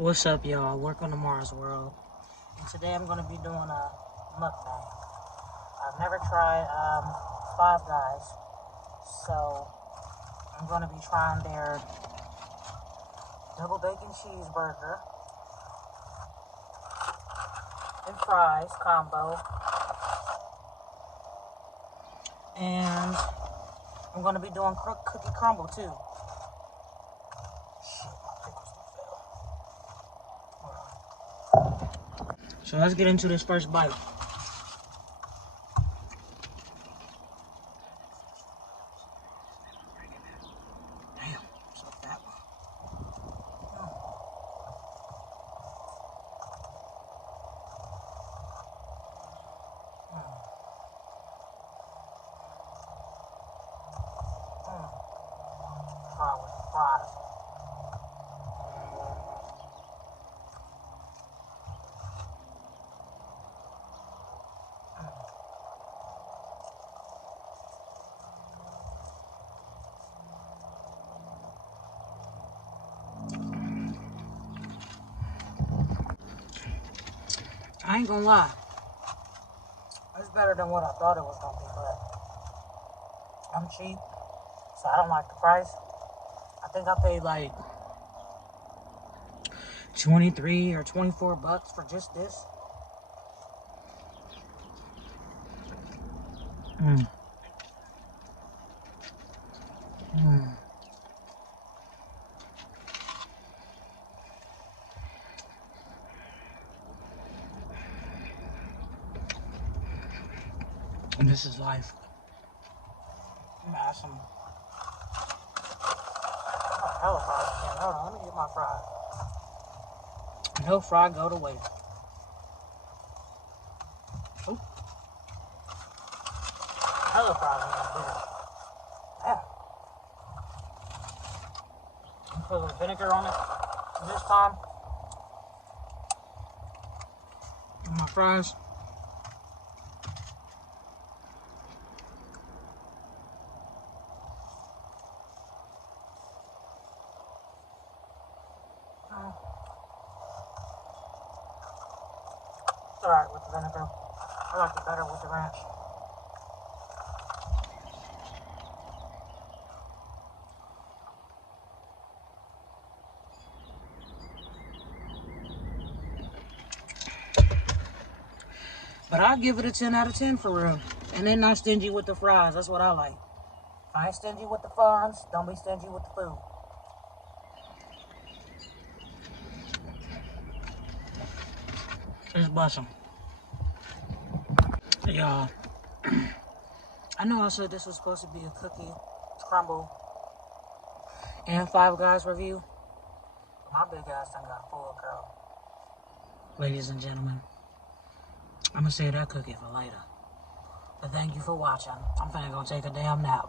What's up, y'all? Welcome to Mars World. And today I'm going to be doing a mukbang. I've never tried Five Guys, so I'm going to be trying their double bacon cheeseburger and fries combo. And I'm going to be doing cookie crumble too. So let's get into this first bite. Damn, it's like that one. Fry with fries. I ain't gonna lie, it's better than what I thought it was gonna be, but I'm cheap, so I don't like the price. I think I paid like 23 or 24 bucks for just this. And this is life. Some hella fries again. Hold on, let me get my fries. No fry go to waste. Oop. Hella fries in this bitch. Yeah. Put a little vinegar on it this time. And my fries. It's alright with the vinegar. I like it better with the ranch. But I'll give it a 10 out of 10 for real. And then not stingy with the fries. That's what I like. If I ain't stingy with the fries, don't be stingy with the food. Just bust them. Y'all, I know I said this was supposed to be a cookie crumble and Five Guys review. My big ass done got full, girl. Ladies and gentlemen, I'm gonna save that cookie for later. But thank you for watching. I'm finna go take a damn nap.